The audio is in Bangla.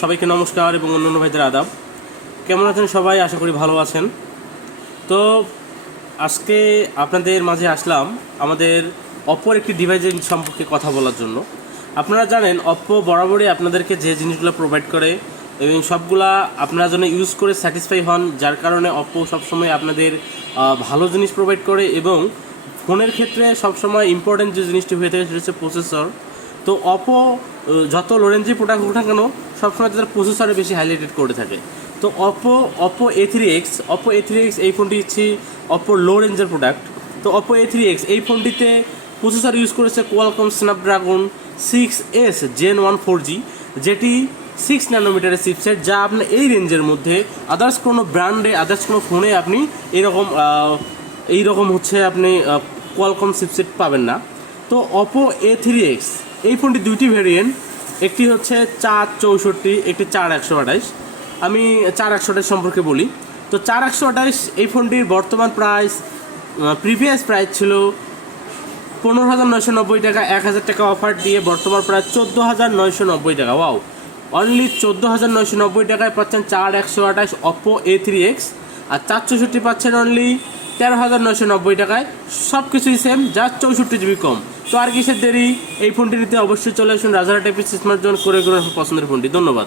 সবাইকে নমস্কার এবং অন্যান্য ভাইদের আদাব। কেমন আছেন সবাই? আশা করি ভালো আছেন। তো আজকে আপনাদের মাঝে আসলাম আমাদের অপ্পোর একটি ডিভাইসের সম্পর্কে কথা বলার জন্য। আপনারা জানেন অপ্পো বরাবরই আপনাদেরকে যে জিনিসগুলো প্রোভাইড করে এবং সবগুলা আপনারা যেন ইউজ করে স্যাটিসফাই হন, যার কারণে অপ্পো সবসময় আপনাদের ভালো জিনিস প্রোভাইড করে এবং ফোনের ক্ষেত্রে সবসময় ইম্পর্টেন্ট যে জিনিসটি হয়ে থাকে সেটা হচ্ছে প্রসেসর। তো অপো যত লো রেঞ্জের প্রোডাক্ট হোক না কেন সবসময় তাদের প্রসেসরে বেশি হাইলাইটেড করে থাকে। তো অপো A3X এই ফোনটি হচ্ছে অপোর লো রেঞ্জের প্রোডাক্ট। তো অপো A3X এই ফোনটিতে প্রসেসর ইউজ করেছে Qualcomm Snapdragon 6S Gen 1 4G, যেটি 6 ন্যানোমিটারের চিপসেট, যা আপনার এই রেঞ্জের মধ্যে আদার্স কোনো ব্র্যান্ডে আদার্স কোনো ফোনে আপনি এইরকম হচ্ছে আপনি কোয়ালকম চিপসেট পাবেন না। তো অপো A3X এই ফোনটি দুইটি ভেরিয়েন্ট, একটি হচ্ছে 464, একটি 4128। আমি 4128 সম্পর্কে বলি। তো 4128 এই ফোনটির বর্তমান প্রাইস, প্রিভিয়াস প্রাইস ছিল 15,990 টাকা। 1,000 টাকা অফার দিয়ে বর্তমান প্রায় 14,990 টাকা। ওয়াও, অনলি 14,990 টাকায় পাচ্ছেন 4128 অপো A3X, আর 464 পাচ্ছেন অনলি 13,990 টাকায়। সব কিছুই সেম, জাস্ট 64 জিবি কম। তো আর কিসের দেরি, এই ফোনটি নিতে অবশ্যই চলে আসুন রাজারহাট এপিসি স্মার্ট জোন করে পছন্দের ফোনটি। ধন্যবাদ।